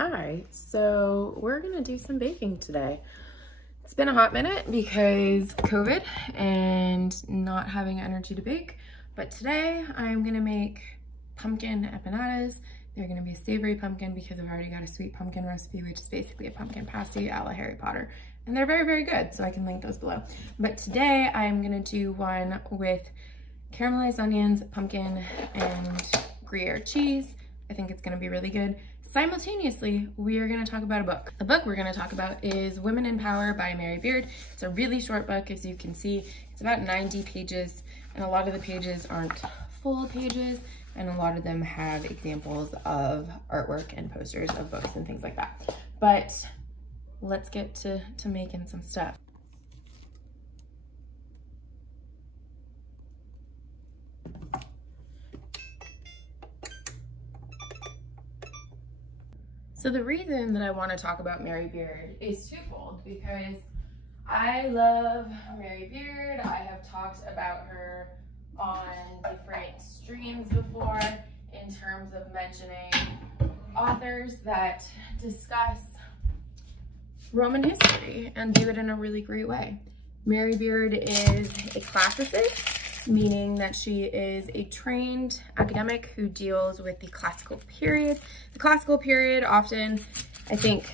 Hi, so we're gonna do some baking today. It's been a hot minute because COVID and not having energy to bake, but today I'm gonna make pumpkin empanadas. They're gonna be a savory pumpkin because I've already got a sweet pumpkin recipe, which is basically a pumpkin pasty a la Harry Potter. And they're very, very good, so I can link those below. But today I'm gonna do one with caramelized onions, pumpkin, and Gruyere cheese. I think it's gonna be really good. Simultaneously, we are going to talk about a book. The book we're going to talk about is Women in Power by Mary Beard. It's a really short book, as you can see. It's about 90 pages, and a lot of the pages aren't full pages, and a lot of them have examples of artwork and posters of books and things like that. But let's get to making some stuff. So the reason that I want to talk about Mary Beard is twofold, because I love Mary Beard. I have talked about her on different streams before in terms of mentioning authors that discuss Roman history and do it in a really great way. Mary Beard is a classicist, meaning that she is a trained academic who deals with the classical period. The classical period, often, I think,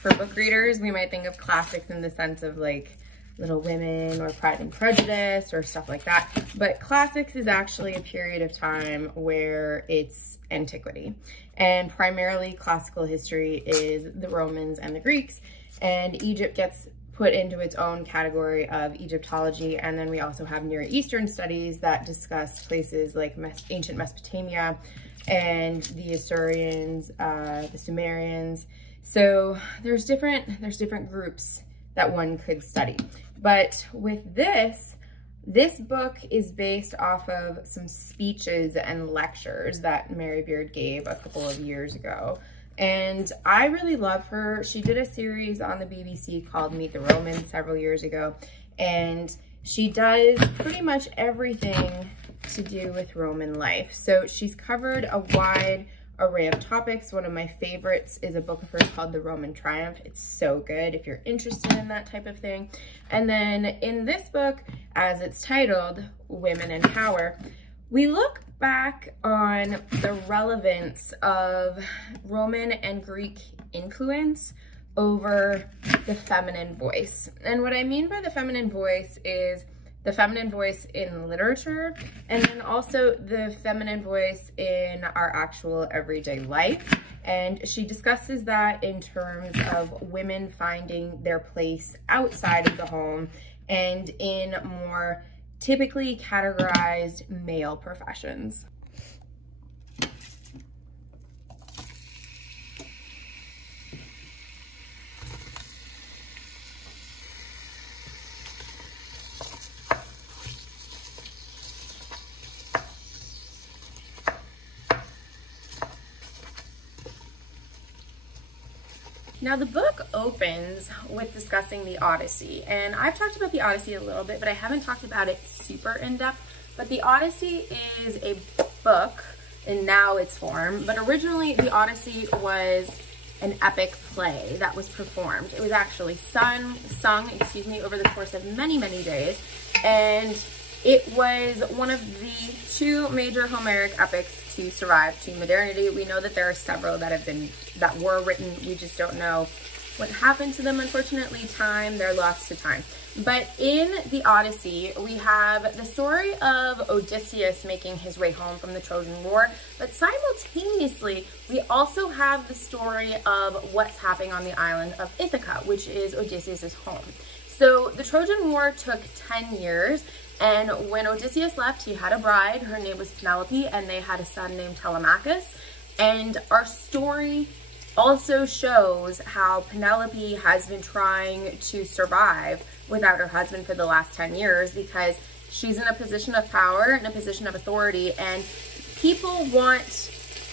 for book readers, we might think of classics in the sense of like Little Women or Pride and Prejudice or stuff like that. But classics is actually a period of time where it's antiquity. And primarily classical history is the Romans and the Greeks, and Egypt gets put into its own category of Egyptology. And then we also have Near Eastern studies that discuss places like ancient Mesopotamia and the Assyrians, the Sumerians. So there's different groups that one could study. But with this book is based off of some speeches and lectures that Mary Beard gave a couple of years ago. And I really love her. She did a series on the BBC called Meet the Romans several years ago. And she does pretty much everything to do with Roman life. So she's covered a wide array of topics. One of my favorites is a book of hers called The Roman Triumph. It's so good if you're interested in that type of thing. And then in this book, as it's titled, Women in Power, we look back on the relevance of Roman and Greek influence over the feminine voice. And what I mean by the feminine voice is the feminine voice in literature, and then also the feminine voice in our actual everyday life. And she discusses that in terms of women finding their place outside of the home and in more typically categorized male professions. Now the book opens with discussing the Odyssey, and I've talked about the Odyssey a little bit, but I haven't talked about it super in depth. But the Odyssey is a book in now its form, but originally the Odyssey was an epic play that was performed. It was actually sung over the course of many, many days, and it was one of the two major Homeric epics to survive to modernity. We know that there are several that were written. We just don't know what happened to them. Unfortunately, they're lost to time. But in the Odyssey, we have the story of Odysseus making his way home from the Trojan War, but simultaneously, we also have the story of what's happening on the island of Ithaca, which is Odysseus's home. So the Trojan War took 10 years, and when Odysseus left, he had a bride. Her name was Penelope, and they had a son named Telemachus. And our story also shows how Penelope has been trying to survive without her husband for the last 10 years because she's in a position of power, in a position of authority, and people want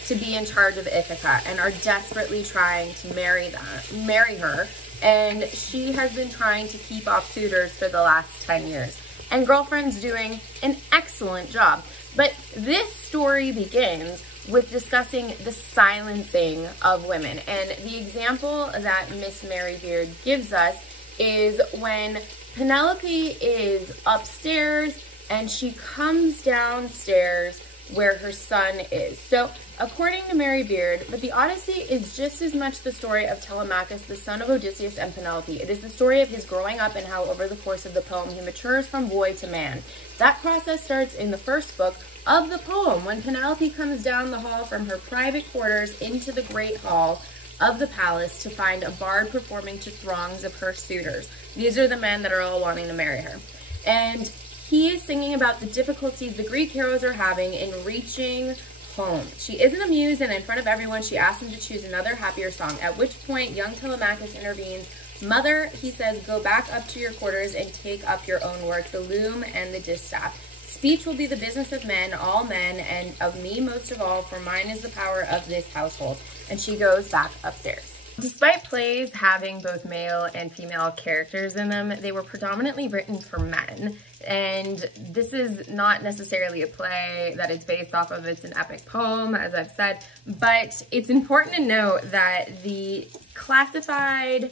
to be in charge of Ithaca and are desperately trying to marry her. And she has been trying to keep off suitors for the last 10 years. And Girlfriend's doing an excellent job. But this story begins with discussing the silencing of women. And the example that Miss Mary Beard gives us is when Penelope is upstairs and she comes downstairs where her son is. So according to Mary Beard, but the Odyssey is just as much the story of Telemachus, the son of Odysseus and Penelope. It is the story of his growing up and how over the course of the poem he matures from boy to man. That process starts in the first book of the poem when Penelope comes down the hall from her private quarters into the great hall of the palace to find a bard performing to throngs of her suitors. These are the men that are all wanting to marry her. And he is singing about the difficulties the Greek heroes are having in reaching home. She isn't amused, and in front of everyone, she asks him to choose another happier song, at which point young Telemachus intervenes. Mother, he says, go back up to your quarters and take up your own work, the loom and the distaff. Speech will be the business of men, all men, and of me most of all, for mine is the power of this household. And she goes back upstairs. Despite plays having both male and female characters in them, they were predominantly written for men. And this is not necessarily a play that it's based off of. It's an epic poem, as I've said. But it's important to note that the classified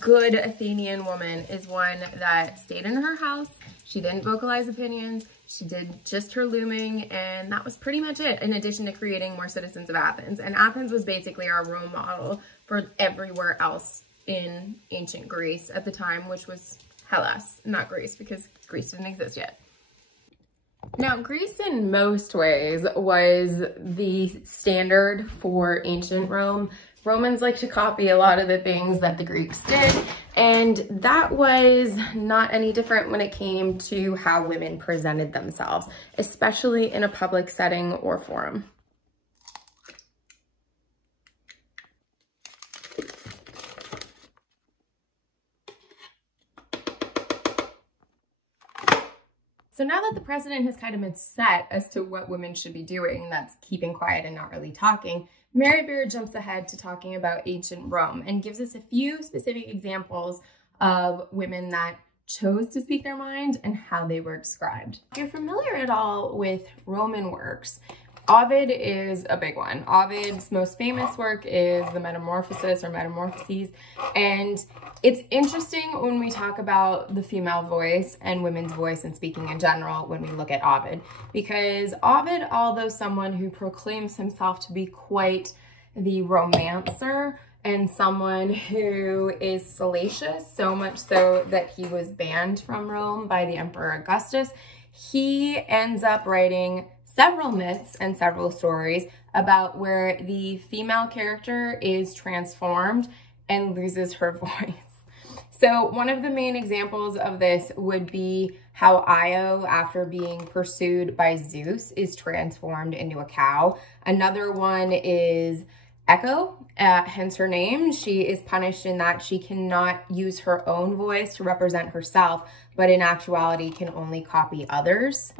good Athenian woman is one that stayed in her house. She didn't vocalize opinions. She did just her looming, and that was pretty much it, in addition to creating more citizens of Athens. And Athens was basically our role model for everywhere else in ancient Greece at the time, which was Hellas, not Greece, because Greece didn't exist yet. Now, Greece in most ways was the standard for ancient Rome. Romans like to copy a lot of the things that the Greeks did, and that was not any different when it came to how women presented themselves, especially in a public setting or forum. So now that the precedent has kind of been set as to what women should be doing, that's keeping quiet and not really talking, Mary Beard jumps ahead to talking about ancient Rome and gives us a few specific examples of women that chose to speak their mind and how they were described. If you're familiar at all with Roman works, Ovid is a big one. Ovid's most famous work is the Metamorphoses or Metamorphoses, and it's interesting when we talk about the female voice and women's voice and speaking in general when we look at Ovid, because Ovid, although someone who proclaims himself to be quite the romancer and someone who is salacious, so much so that he was banned from Rome by the Emperor Augustus, he ends up writing several myths and several stories about where the female character is transformed and loses her voice. So one of the main examples of this would be how Io, after being pursued by Zeus, is transformed into a cow. Another one is Echo, hence her name. She is punished in that she cannot use her own voice to represent herself, but in actuality can only copy others.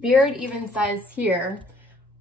Beard even says here,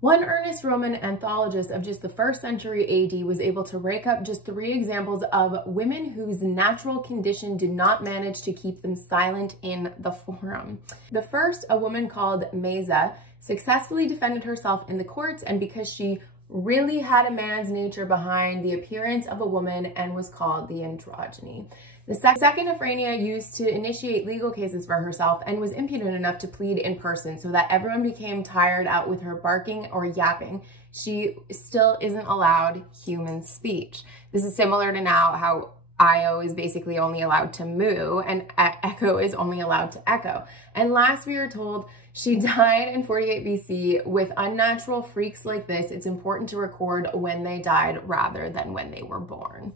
one earnest Roman anthologist of just the 1st century AD was able to rake up just 3 examples of women whose natural condition did not manage to keep them silent in the forum. The first, a woman called Maeza, successfully defended herself in the courts, and because she really had a man's nature behind the appearance of a woman and was called the androgyny. The second, Afrania, used to initiate legal cases for herself and was impudent enough to plead in person so that everyone became tired out with her barking or yapping. She still isn't allowed human speech. This is similar to now how Io is basically only allowed to moo and Echo is only allowed to echo. And last, we are told she died in 48 BC. With unnatural freaks like this, it's important to record when they died rather than when they were born.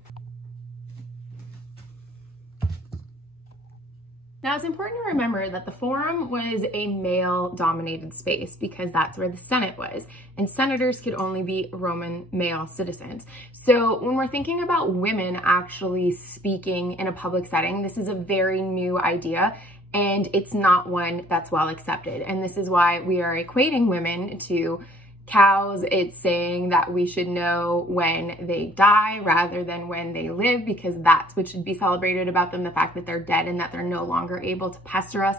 Now, it's important to remember that the forum was a male-dominated space because that's where the Senate was, and senators could only be Roman male citizens. So when we're thinking about women actually speaking in a public setting, this is a very new idea, and it's not one that's well accepted. And this is why we are equating women to cows. It's saying that we should know when they die rather than when they live, because that's what should be celebrated about them, the fact that they're dead and that they're no longer able to pester us.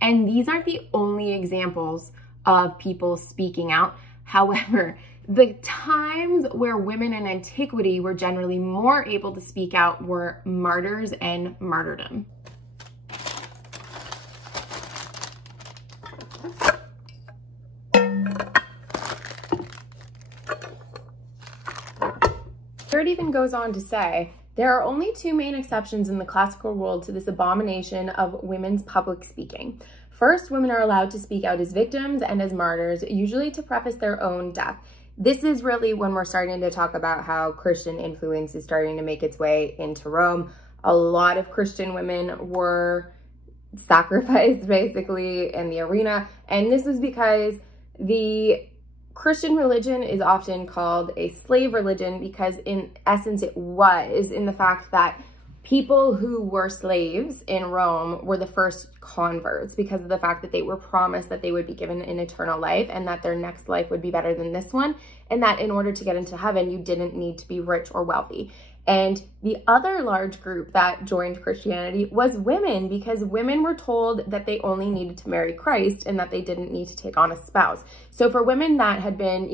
And these aren't the only examples of people speaking out. However, the times where women in antiquity were generally more able to speak out were martyrs and martyrdom. It even goes on to say, there are only two main exceptions in the classical world to this abomination of women's public speaking. First, women are allowed to speak out as victims and as martyrs, usually to preface their own death. This is really when we're starting to talk about how Christian influence is starting to make its way into Rome. A lot of Christian women were sacrificed basically in the arena, and this was because the Christian religion is often called a slave religion because in essence it was, in the fact that people who were slaves in Rome were the first converts because of the fact that they were promised that they would be given an eternal life and that their next life would be better than this one, and that in order to get into heaven you didn't need to be rich or wealthy. And the other large group that joined Christianity was women, because women were told that they only needed to marry Christ and that they didn't need to take on a spouse. So for women that had been,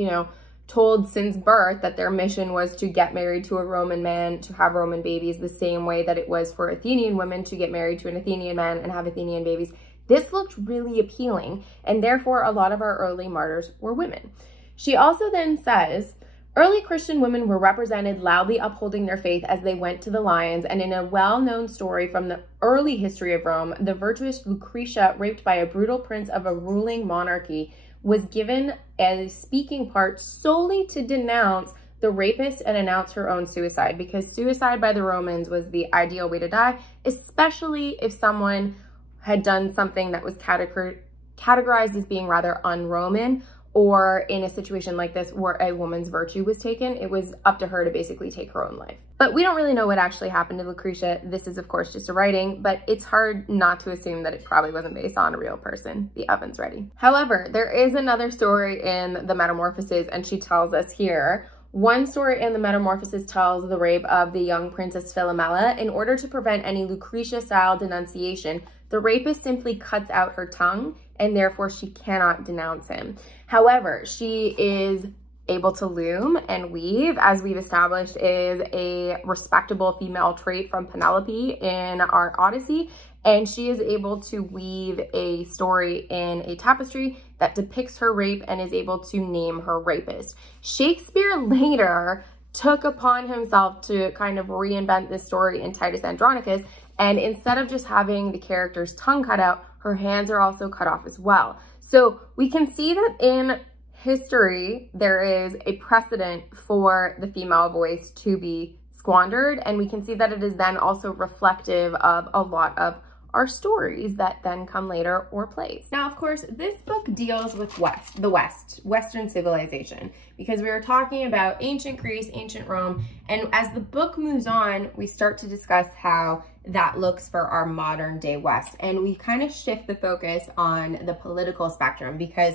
told since birth that their mission was to get married to a Roman man, to have Roman babies, the same way that it was for Athenian women to get married to an Athenian man and have Athenian babies, this looked really appealing. And therefore, a lot of our early martyrs were women. She also then says, early Christian women were represented loudly upholding their faith as they went to the lions, and in a well-known story from the early history of Rome, the virtuous Lucretia, raped by a brutal prince of a ruling monarchy, was given a speaking part solely to denounce the rapist and announce her own suicide, because suicide by the Romans was the ideal way to die, especially if someone had done something that was categorized as being rather un-Roman, or in a situation like this where a woman's virtue was taken, it was up to her to basically take her own life. But we don't really know what actually happened to Lucretia. This is of course just a writing, but it's hard not to assume that it probably wasn't based on a real person. The oven's ready. However, there is another story in the Metamorphoses, and she tells us here, one story in the Metamorphoses tells the rape of the young princess Philomela. In order to prevent any Lucretia-style denunciation, the rapist simply cuts out her tongue, and therefore she cannot denounce him. However, she is able to loom and weave, as we've established is a respectable female trait from Penelope in our Odyssey, and she is able to weave a story in a tapestry that depicts her rape and is able to name her rapist. Shakespeare later took upon himself to kind of reinvent this story in Titus Andronicus, and instead of just having the character's tongue cut out, her hands are also cut off as well. So we can see that in history, there is a precedent for the female voice to be squandered, and we can see that it is then also reflective of a lot of our stories that then come later or plays. Now, of course, this book deals with Western civilization, because we were talking about ancient Greece, ancient Rome, and as the book moves on, we start to discuss how that looks for our modern day West. And we kind of shift the focus on the political spectrum, because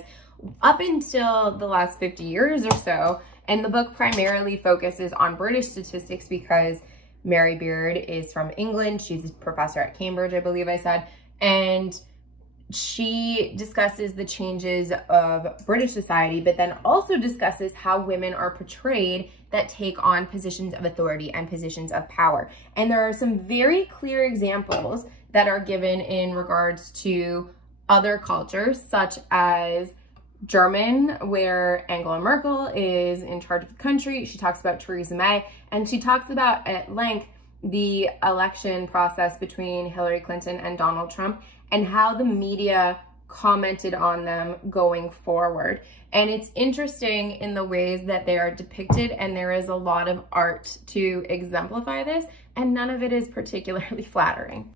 up until the last 50 years or so, and the book primarily focuses on British statistics because Mary Beard is from England. She's a professor at Cambridge, I believe I said, and she discusses the changes of British society, but then also discusses how women are portrayed that take on positions of authority and positions of power. And there are some very clear examples that are given in regards to other cultures, such as German, where Angela Merkel is in charge of the country. She talks about Theresa May, and she talks about at length the election process between Hillary Clinton and Donald Trump and how the media commented on them going forward. And it's interesting in the ways that they are depicted, and there is a lot of art to exemplify this, and none of it is particularly flattering.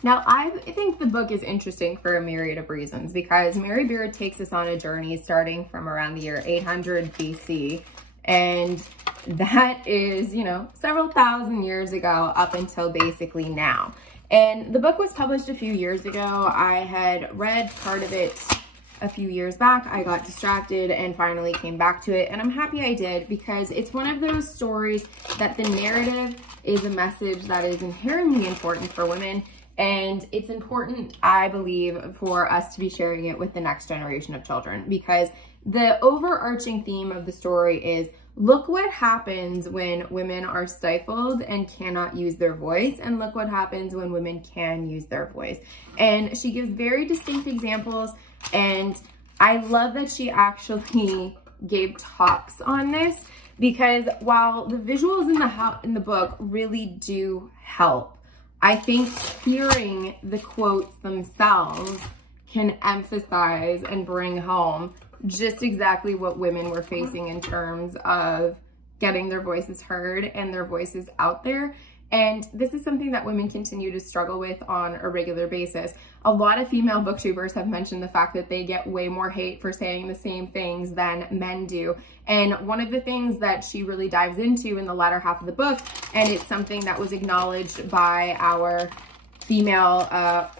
Now, I think the book is interesting for a myriad of reasons, because Mary Beard takes us on a journey starting from around the year 800 BC And that is, you know, several thousand years ago up until basically now. And the book was published a few years ago. I had read part of it a few years back. I got distracted and finally came back to it, and I'm happy I did, because it's one of those stories that the narrative is a message that is inherently important for women, and it's important, I believe, for us to be sharing it with the next generation of children, because the overarching theme of the story is, look what happens when women are stifled and cannot use their voice, and look what happens when women can use their voice. And she gives very distinct examples, and I love that she actually gave talks on this, because while the visuals in the book really do help, I think hearing the quotes themselves can emphasize and bring home just exactly what women were facing in terms of getting their voices heard and their voices out there. And this is something that women continue to struggle with on a regular basis. A lot of female booktubers have mentioned the fact that they get way more hate for saying the same things than men do. And one of the things that she really dives into in the latter half of the book, and it's something that was acknowledged by our female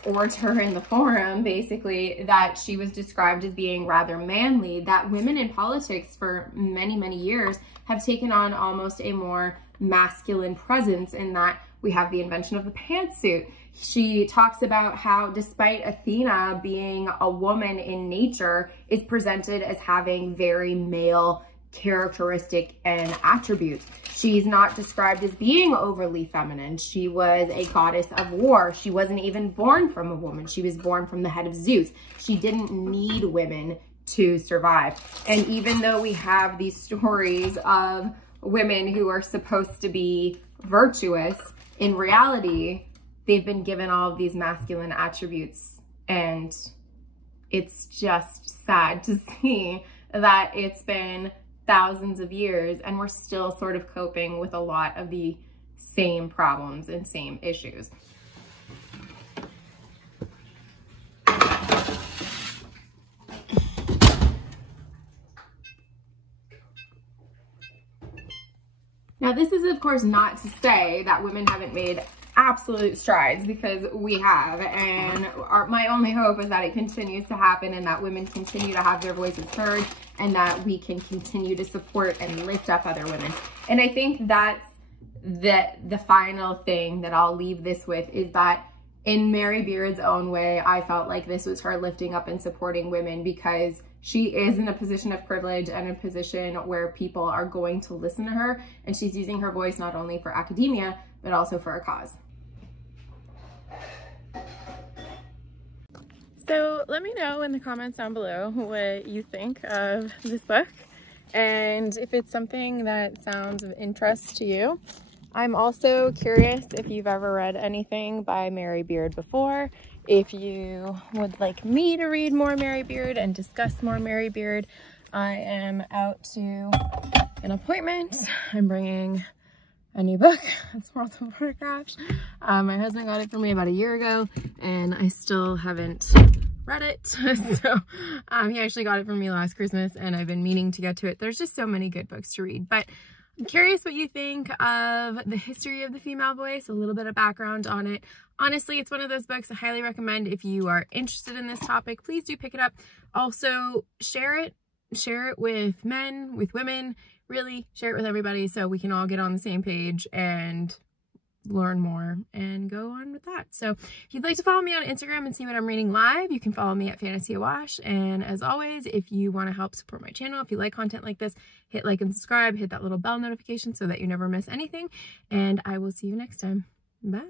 orator in the forum, basically, that she was described as being rather manly, that women in politics for many, many years have taken on almost a more masculine presence, in that we have the invention of the pantsuit. She talks about how, despite Athena being a woman in nature, is presented as having very male characteristic and attributes. She's not described as being overly feminine. She was a goddess of war. She wasn't even born from a woman. She was born from the head of Zeus. She didn't need women to survive. And even though we have these stories of women who are supposed to be virtuous, in reality, they've been given all of these masculine attributes. And it's just sad to see that it's been thousands of years and we're still sort of coping with a lot of the same problems and same issues. Now, this is of course not to say that women haven't made absolute strides, because we have, and my only hope is that it continues to happen, and that women continue to have their voices heard, and that we can continue to support and lift up other women. And I think that's the final thing that I'll leave this with, is that in Mary Beard's own way, I felt like this was her lifting up and supporting women, because she is in a position of privilege and a position where people are going to listen to her, and she's using her voice not only for academia, but also for a cause. So let me know in the comments down below what you think of this book, and if it's something that sounds of interest to you. I'm also curious if you've ever read anything by Mary Beard before, if you would like me to read more Mary Beard and discuss more Mary Beard. I am out to an appointment. I'm bringing a new book. It's World of Warcraft. My husband got it for me about a year ago, and I still haven't read it. So he actually got it for me last Christmas, and I've been meaning to get to it. There's just so many good books to read. But I'm curious what you think of the history of the female voice, a little bit of background on it. Honestly, it's one of those books I highly recommend if you are interested in this topic. Please do pick it up. Also, share it with men, with women, really share it with everybody so we can all get on the same page and learn more and go on with that. So if you'd like to follow me on Instagram and see what I'm reading live, you can follow me at Fantasy Awash. And as always, if you want to help support my channel, if you like content like this, hit like and subscribe, hit that little bell notification so that you never miss anything. And I will see you next time. Bye.